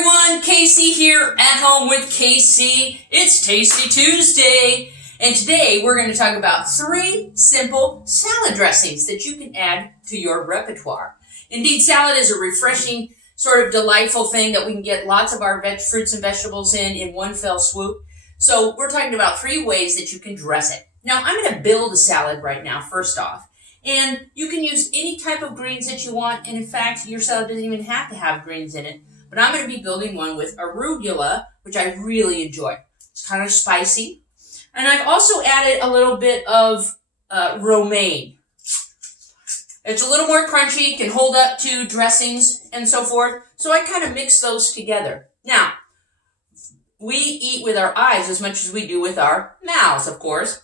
everyone, Casey here at home with Casey. It's Tasty Tuesday, and today we're going to talk about 3 simple salad dressings that you can add to your repertoire. Indeed, salad is a refreshing, sort of delightful thing that we can get lots of our fruits and vegetables in one fell swoop. So we're talking about 3 ways that you can dress it. Now, I'm going to build a salad right now, first off. And you can use any type of greens that you want, and in fact, your salad doesn't even have to have greens in it. But I'm going to be building one with arugula, which I really enjoy. It's kind of spicy. And I've also added a little bit of romaine. It's a little more crunchy, can hold up to dressings and so forth. So I kind of mix those together. Now, we eat with our eyes as much as we do with our mouths, of course.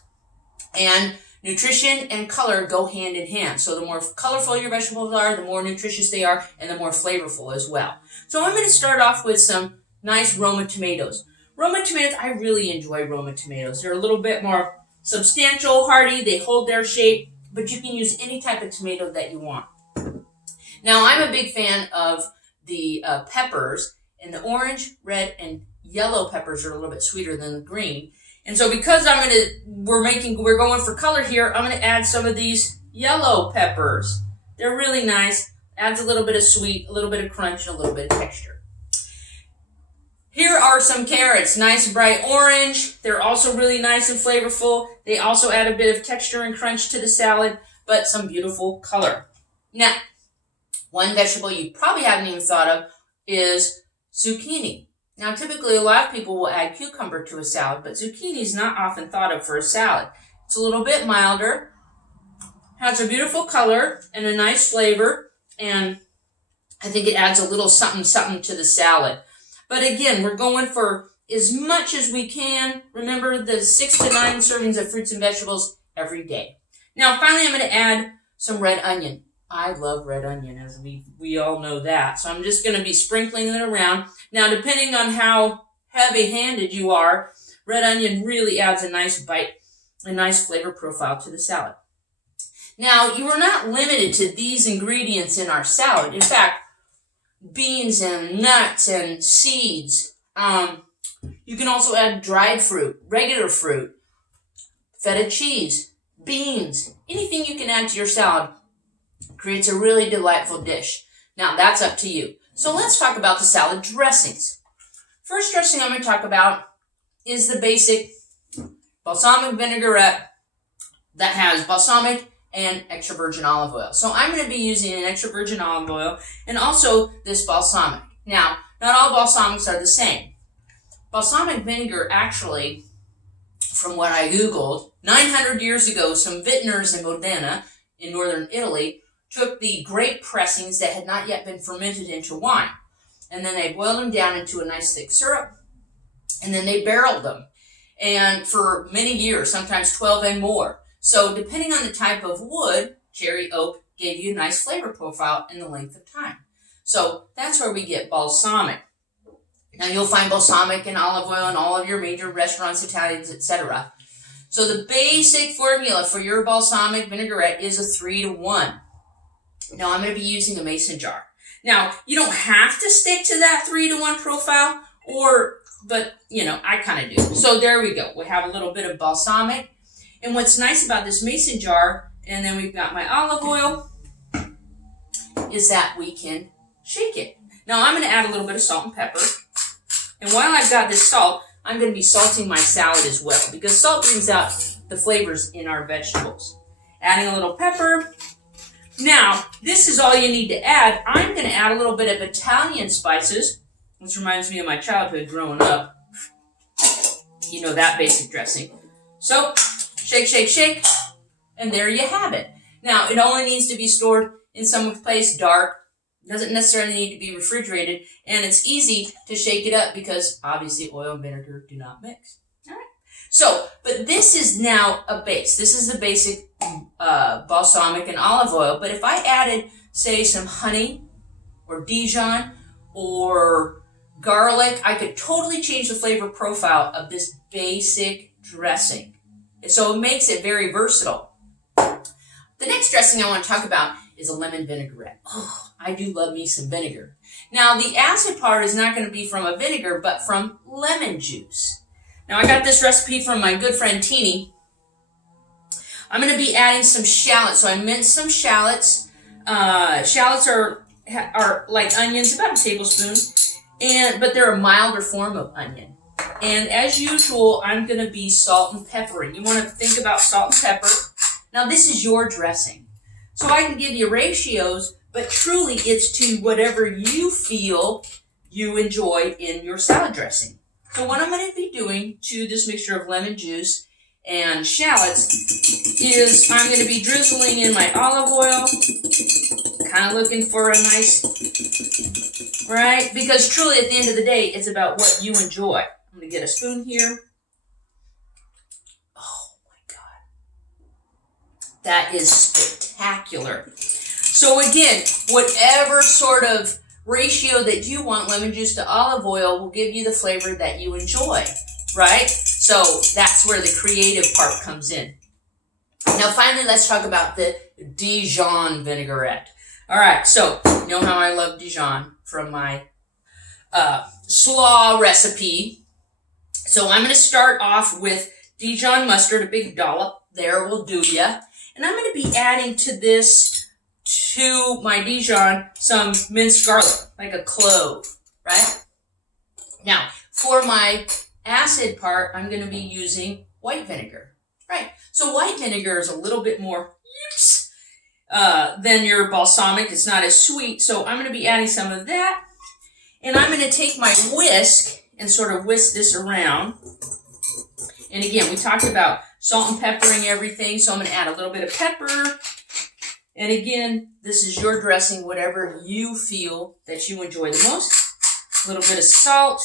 And nutrition and color go hand in hand. So the more colorful your vegetables are, the more nutritious they are, and the more flavorful as well. So I'm going to start off with some nice Roma tomatoes. Roma tomatoes, I really enjoy Roma tomatoes. They're a little bit more substantial, hearty, they hold their shape, but you can use any type of tomato that you want. Now, I'm a big fan of the peppers, and the orange, red, and yellow peppers are a little bit sweeter than the green. And so because we're going for color here, I'm going to add some of these yellow peppers. They're really nice. Adds a little bit of sweet, a little bit of crunch, and a little bit of texture. Here are some carrots, nice bright orange. They're also really nice and flavorful. They also add a bit of texture and crunch to the salad, but some beautiful color. Now, one vegetable you probably haven't even thought of is zucchini. Now, typically, a lot of people will add cucumber to a salad, but zucchini is not often thought of for a salad. It's a little bit milder, has a beautiful color and a nice flavor, and I think it adds a little something to the salad. But again, we're going for as much as we can. Remember the 6 to 9 servings of fruits and vegetables every day. Now, finally, I'm going to add some red onion. I love red onion, as we all know that. So I'm just going to be sprinkling it around. Now, depending on how heavy-handed you are, red onion really adds a nice bite, a nice flavor profile to the salad. Now, you are not limited to these ingredients in our salad. In fact, beans and nuts and seeds. You can also add dried fruit, regular fruit, feta cheese, beans, anything you can add to your salad creates a really delightful dish. Now, that's up to you. So let's talk about the salad dressings. First dressing I'm going to talk about is the basic balsamic vinaigrette that has balsamic and extra virgin olive oil. So I'm going to be using an extra virgin olive oil and also this balsamic. Now, not all balsamics are the same. Balsamic vinegar actually, from what I Googled, 900 years ago, some vintners in Modena in northern Italy took the grape pressings that had not yet been fermented into wine. And then they boiled them down into a nice thick syrup. And then they barreled them. And for many years, sometimes 12 and more. So depending on the type of wood, cherry oak gave you a nice flavor profile in the length of time. So that's where we get balsamic. Now you'll find balsamic and olive oil in all of your major restaurants, Italians, etc. So the basic formula for your balsamic vinaigrette is a 3 to 1. Now, I'm going to be using a mason jar. Now, you don't have to stick to that 3 to 1 profile, but, I kind of do. So there we go. We have a little bit of balsamic. And what's nice about this mason jar, and then we've got my olive oil, is that we can shake it. Now, I'm going to add a little bit of salt and pepper. And while I've got this salt, I'm going to be salting my salad as well, because salt brings out the flavors in our vegetables. Adding a little pepper. Now, this is all you need to add. I'm going to add a little bit of Italian spices, which reminds me of my childhood growing up. You know, that basic dressing. So, shake, shake, shake, and there you have it. Now, it only needs to be stored in some place dark. It doesn't necessarily need to be refrigerated, and it's easy to shake it up because, obviously, oil and vinegar do not mix. All right. So, but this is now a base. This is the basic balsamic and olive oil. But if I added, say, some honey or Dijon or garlic, I could totally change the flavor profile of this basic dressing. So it makes it very versatile. The next dressing I want to talk about is a lemon vinaigrette. Oh, I do love me some vinegar. Now, the acid part is not going to be from a vinegar, but from lemon juice. Now, I got this recipe from my good friend Teeny. I'm going to be adding some shallots. So I minced some shallots. Shallots are like onions, about a tablespoon, but they're a milder form of onion. And as usual, I'm going to be salt and peppering. You want to think about salt and pepper. Now, this is your dressing. So I can give you ratios, but truly it's to whatever you feel you enjoy in your salad dressing. So what I'm going to be doing to this mixture of lemon juice and shallots is I'm going to be drizzling in my olive oil, kind of looking for a nice, right? Because truly at the end of the day, it's about what you enjoy. I'm going to get a spoon here. Oh my God. That is spectacular. So again, whatever sort of ratio that you want, lemon juice to olive oil will give you the flavor that you enjoy, right? So that's where the creative part comes in. Now finally, let's talk about the Dijon vinaigrette. All right, so you know how I love Dijon from my slaw recipe. So I'm going to start off with Dijon mustard, a big dollop there will do ya. And I'm going to be adding to my Dijon some minced garlic, like a clove, right? Now, for my acid part, I'm going to be using white vinegar, right? So white vinegar is a little bit more than your balsamic. It's not as sweet, so I'm going to be adding some of that. And I'm going to take my whisk and sort of whisk this around. And again, we talked about salt and peppering everything, so I'm going to add a little bit of pepper. And again, this is your dressing, whatever you feel that you enjoy the most. A little bit of salt.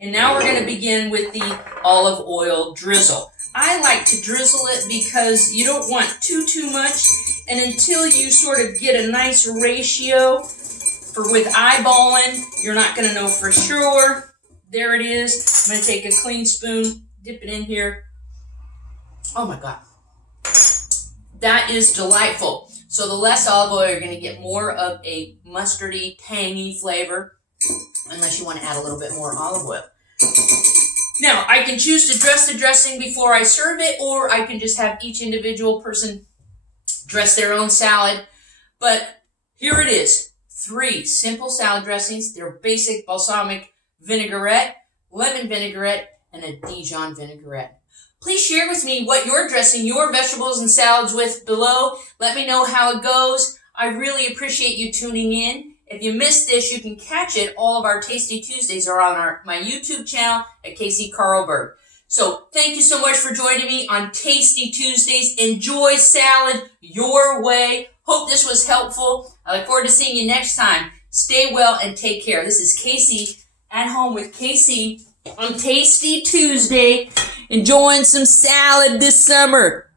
And now we're going to begin with the olive oil drizzle. I like to drizzle it because you don't want too much. And until you sort of get a nice ratio with eyeballing, you're not going to know for sure. There it is. I'm going to take a clean spoon, dip it in here. Oh my God. That is delightful. So the less olive oil, you're going to get more of a mustardy, tangy flavor, unless you want to add a little bit more olive oil. Now, I can choose to dress the dressing before I serve it, or I can just have each individual person dress their own salad. But here it is. 3 simple salad dressings. They're basic balsamic vinaigrette, lemon vinaigrette, and a Dijon vinaigrette. Please share with me what you're dressing your vegetables and salads with below. Let me know how it goes. I really appreciate you tuning in. If you missed this, you can catch it. All of our Tasty Tuesdays are on my YouTube channel at Casey Carlberg. So thank you so much for joining me on Tasty Tuesdays. Enjoy salad your way. Hope this was helpful. I look forward to seeing you next time. Stay well and take care. This is Casey at Home with Casey on Tasty Tuesday. Enjoying some salad this summer.